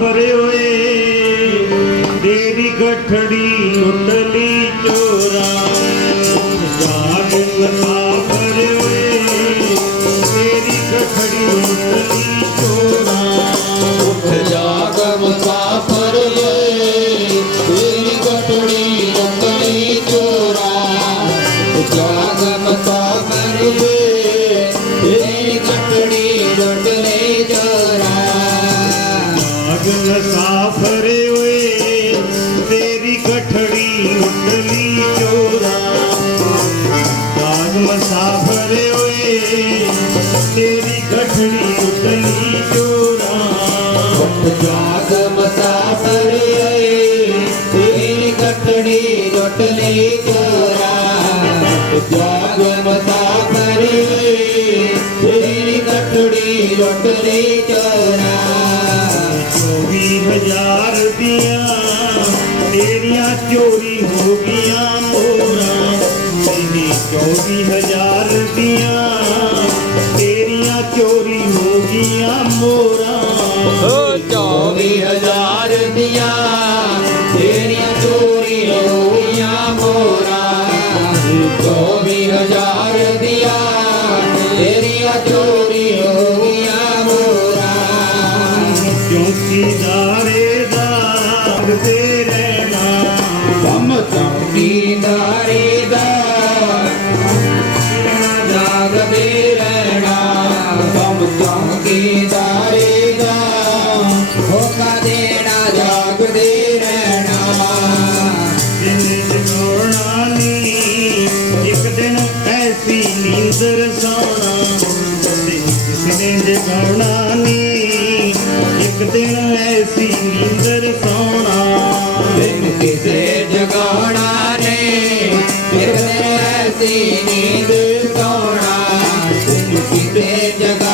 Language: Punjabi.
ਭਰੇ ਹੋਏ। ਤੇਰੀ ਗਠੜੀ ਉਤਲੀ ਚੋਰਾ। ਜਾਗ ਲਤਾ ਭਰੇ ਹੋਏ। ਤੇਰੀ ਗਠੜੀ ਉਤਲੀ ਚੋਰਾ। ਜਾਗ ਮੁਸਾਫਰ ਵੇ ਤੇਰੀ ਗਟੜੀ ਰੰਗਣੀ ਚੋਰਾ। ਜਾਗ ਜਾਗ ਲਤਾ ਭਰੇ ਤੇਰੀ ਕਠੜੀ ਉਤਲੀ ਚੋਰਾ। ਜਾਗ ਮਸਾਫਰੇ ਹੋਏ ਤੇਰੀ ਕਠੜੀ ਉਤਲੀ ਚੋਰਾ। ਜਾਗ ਮੁਸਾਫਰ ਵੇ ਤੇਰੀ ਗਟੜੀ ਰੰਗਣੀ ਚੋਰਾ। ਜਾਗ ਮੁਸਾਫਰ ਵੇ ਤੇਰੀ ਗਟੜੀ ਰੰਗਣੀ ਚੋਰਾ। ਚੌਵੀ ਹਜ਼ਾਰ ਦੀਆਂ, ਤੇਰੀਆਂ ਚੋਰੀ ਹੋ ਗਈਆਂ ਮੋਰਾਂ ਤੇਰੀ ਚੌਵੀ ਹਜ਼ਾਰ ਦੀਆਂ, ਤੇਰੀਆਂ ਚੋਰੀ ਹੋ ਗਈਆਂ ਮੋਰਾਂ ਤੇ ਰਹਿਣਾ ਦਾ। ਜਾਗਦੇ ਰਹਿਣਾ। ਚੌਕੀਦਾਰੀ ਦਾ। ਹੋਕਾ ਦੇਣਾ ਜਾਗਦੇ ਰਹਿਣਾ। ਜਗਾਉਣਾ ਨੀ ਇੱਕ ਦਿਨ ਐਸੀ ਨੀਂਦਰ ਸੌਣਾ ਤੇ ਕਿਸੇ ਨੇ ਜਗਾਉਣਾ ਨੀ ਕਿਸੇ ਜਗਾਉਣਾ ਨੇ ਇੱਕ ਐਸੀ ਨੀਂਦ ਸੌਣਾ ਕਿਸੇ ਜਗਾਉਣਾ